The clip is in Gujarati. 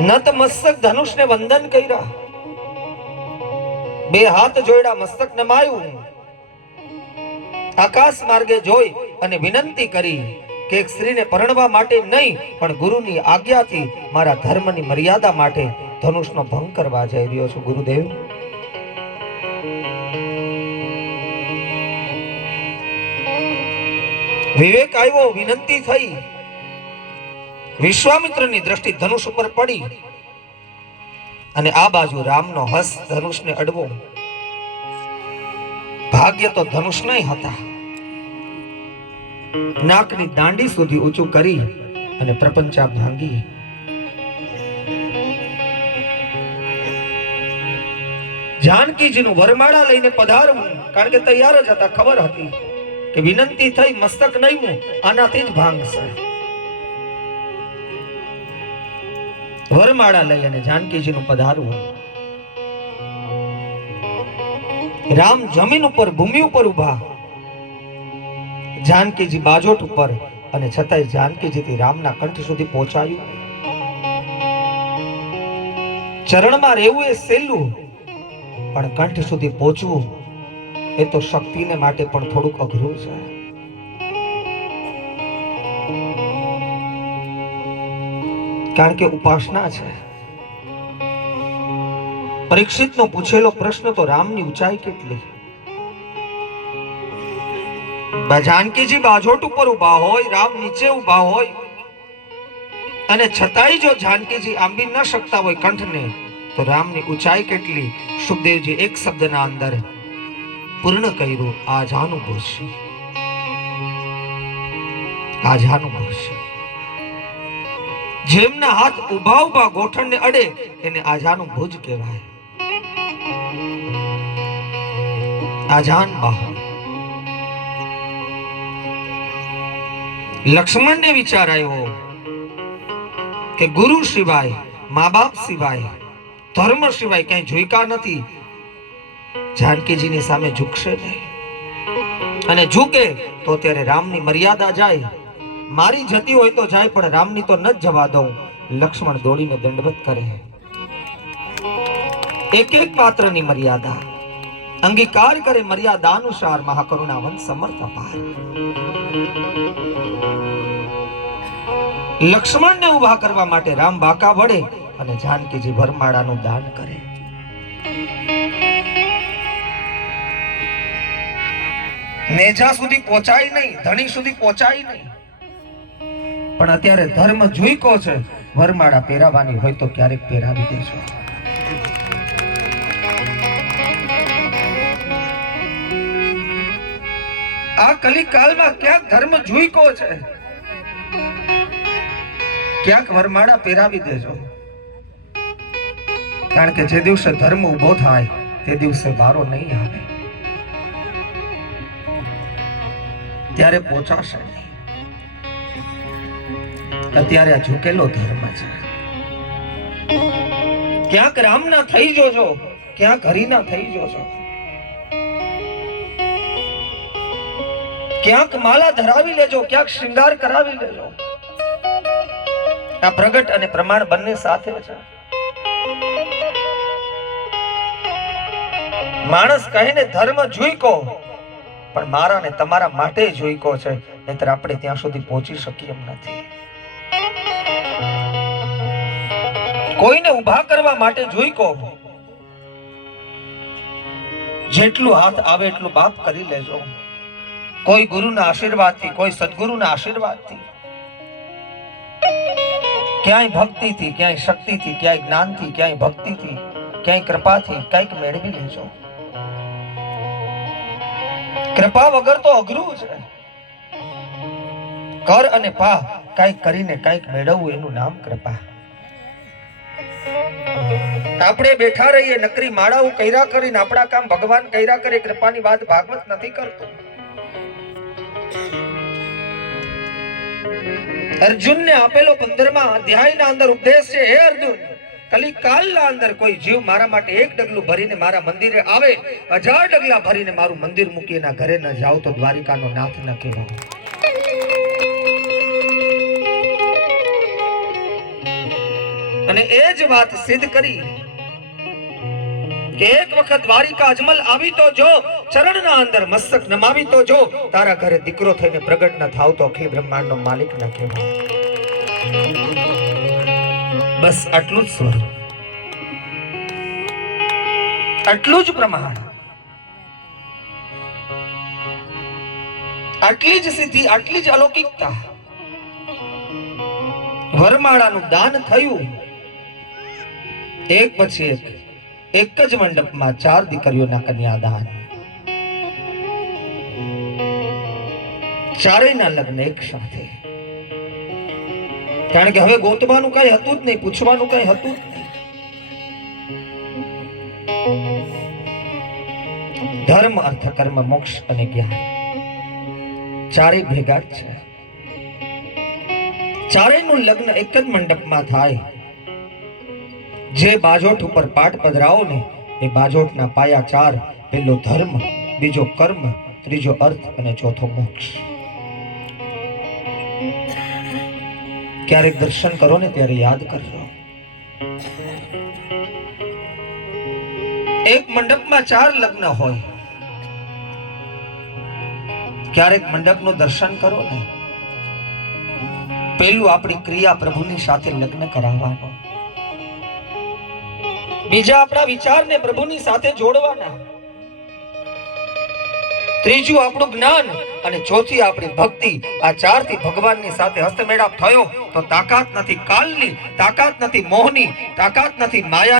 નતમસ્તક ધનુષને વંદન કર્યા. બે હાથ જોડ્યા મસ્તક નમાયું આકાશ માર્ગે જોઈ અને વિનંતી કરી કે એક સ્ત્રીને પરણવા માટે નહીં, પણ ગુરુની આજ્ઞાથી મારા ધર્મની મર્યાદા માટે ધનુષનો ભંગ કરવા જઈ રહ્યો છું, ગુરુદેવ. વિવેક આવ્યો, વિનંતી થઈ. વિશ્વામિત્રની દ્રષ્ટિ ધનુષ ઉપર પડી અને આ બાજુ રામનો હસ્ત ધનુષને અડવો. ભાગ્ય તો ધનુષ નહીં હતા. નાકની દાંડી સુધી ઊંચું કરી અને પ્રપંચા ભાંગી. જાનકીજીનું વરમાળા લઈને પધારવું, કારણ કે તૈયાર જ હતા, ખબર હતી કે વિનંતી થઈ, મસ્તક નહીં આનાથી જ ભાંગશે. વરમાળા લઈ અને જાનકીજીનું પધારવું રામ જમીન ઉપર, ભૂમિ ઉપર ઊભા જાનકીજી બાજોટ ઉપર અને છતાંય જાનકીજીથી રામના કંઠ સુધી પહોંચાયું. ચરણમાં રહેવું એ સહેલું, પણ કંઠ સુધી પહોંચવું એ તો શક્તિને માટે પણ થોડુંક અઘરું છે. કારણ કે ઉપાસના છે. પરીક્ષિતનો પૂછેલો પ્રશ્ન તો રામની ઊંચાઈ કેટલી? જાનકીજી બાજોટ ઉપર ઊભા હોય, રામ નીચે ઊભા હોય, અને છતાંય જો જાનકીજી આંબી ન શકતા હોય કંઠને, તો રામની ઊંચાઈ કેટલી? સુખદેવજી એક શબ્દના અંદર પૂર્ણ કર્યું આ જાનુભૂષ આ જાનુભૂષ જેમના હાથ ઊભા ઊભા ગોઠણને અડે, એને આજાનું ભુજ કહેવાય. આજાન બાહુ લક્ષ્મણને વિચાર આવ્યો કે ગુરુ સિવાય મા બાપ સિવાય, ધર્મ સિવાય ક્યાંય જોઈકા નથી. જાનકીજીની સામે ઝૂકશે નહીં. અને ઝૂકે તો ત્યારે રામની મર્યાદા જાય. મારી જતી હોય તો જાય, પણ રામની તો ન જવા દઉં. લક્ષ્મણ દોડીને દંડવત કરે. એક એક પાત્રની મર્યાદા. અંગીકાર કરે મર્યાદા અનુસાર મહાકરુણાવન સમર્થ અપાર લક્ષ્મણને ઊભા કરવા માટે રામ બાકા વડે અને જાનકીજી ભરમાળાનું દાન કરે. નેજા સુધી પહોંચાય નહીં, ધણી સુધી પહોંચાય નહીં. પણ અત્યારે ધર્મ જોઈકો છે, વરમાળા પહેરાવાની હોય તો ક્યારેક પહેરાવી દેજો. આ કલિકાલમાં ક્યાંક ધર્મ જોઈકો છે. ક્યાંક વરમાળા પહેરાવી દેજો. કારણ કે જે દિવસે ધર્મ ઊભો થાય, તે દિવસે વારો નહીં આવે. ત્યારે પહોંચાશે નહીં. અત્યારે આ ઝૂકેલો ધર્મ છે. ક્યાંક રામના થઈ જોજો, ક્યાંક હરિના થઈ જોજો. ક્યાંક માલા ધરાવી લેજો, ક્યાંક શૃંગાર કરાવી લેજો. આ પ્રગટ અને પ્રમાણ બંને સાથે છે. માણસ કહે ને ધર્મ જોઈકો પણ મારા ને તમારા માટે જોઈકો છે, નહીતર આપણે ત્યાં સુધી પહોંચી શકીએ એમ નથી. કોઈને ઊભા કરવા માટે જોઈ કો જેટલું હાથ આવે એટલું બાપ કરી લેજો. કોઈ ગુરુના આશીર્વાદથી, કોઈ સદગુરુના આશીર્વાદથી. ક્યાંય ભક્તિથી, ક્યાંય શક્તિથી, ક્યાંય જ્ઞાનથી, ક્યાંય ભક્તિથી, ક્યાંય કૃપાથી કંઈક મેળવી લેજો. કૃપા વગર તો અઘરું છે. કર અને પા કંઈક કરીને કંઈક મેળવવું એનું નામ કૃપા. આપણે બેઠા રહીએ, નકરી માળાઓ કર્યા કરીને, આપણા કામ ભગવાન કર્યા કરે, કૃપાની વાત ભાગવત નથી કરતો. અર્જુનને આપેલો પંદરમા અધ્યાયના અંદર ઉપદેશ છે, હે અર્જુન, કલિકાલના અંદર કોઈ જીવ મારા માટે એક ડગલું ભરીને મારા મંદિરે આવે, હજાર ડગલા ભરીને મારું મંદિર મૂકી એના ઘરે ન જાવ તો દ્વારિકાનો નાથ ન કહેવાય. અને એ જ વાત સિદ્ધ કરી કે એક વખત દ્વારિકા અજમલ આવી તો જો, ચરણના અંદર મસ્તક નમાવી તો જો, તારા ઘરે દીકરો થઈને પ્રગટ ન થાવ તો અખિલ બ્રહ્માંડનો માલિક ન કહેવાય. બસ આટલું જ સ્વરૂપ આટલું જ પ્રમાણ. આટલી જ સિદ્ધિ, આટલી જ અલૌકિકતા. વરમાળાનું દાન થયું. એક પછી એક. એક જ મંડપમાં ચાર દીકરીઓના કન્યાદાન. ચારેયના લગ્ન એક સાથે. કારણ કે હવે ગોતવાનું કઈ હતું જ નહીં, પૂછવાનું કઈ હતું જ નહીં. ધર્મ, અર્થ, કર્મ, મોક્ષ અને જ્ઞાન ચારેય ભેગા છે. ચારેયનું લગ્ન એક જ મંડપમાં થાય. જે બાજોઠ ઉપર પાટ પધરાવો ને એ બાજોઠના પાયા ચાર, પેલો ધર્મ, બીજો કર્મ, ત્રીજો અર્થ અને ચોથો મોક્ષ. ક્યારેક દર્શન કરો ને ત્યારે યાદ કરજો. એક મંડપમાં ચાર લગ્ન હોય. ક્યારેક મંડપનું દર્શન કરો ને. પેલું આપણી ક્રિયા પ્રભુની સાથે લગ્ન કરાવવાનો. બીજા આપણા વિચારને પ્રભુની સાથે જોડવાના. ત્રીજું આપણું જ્ઞાન અને ચોથી આપણી ભક્તિ. આ ચારથી ભગવાનની સાથે હસ્તમેળાપ થયો તો તાકાત નથી કાલની, તાકાત નથી મોહની, તાકાત નથી માયા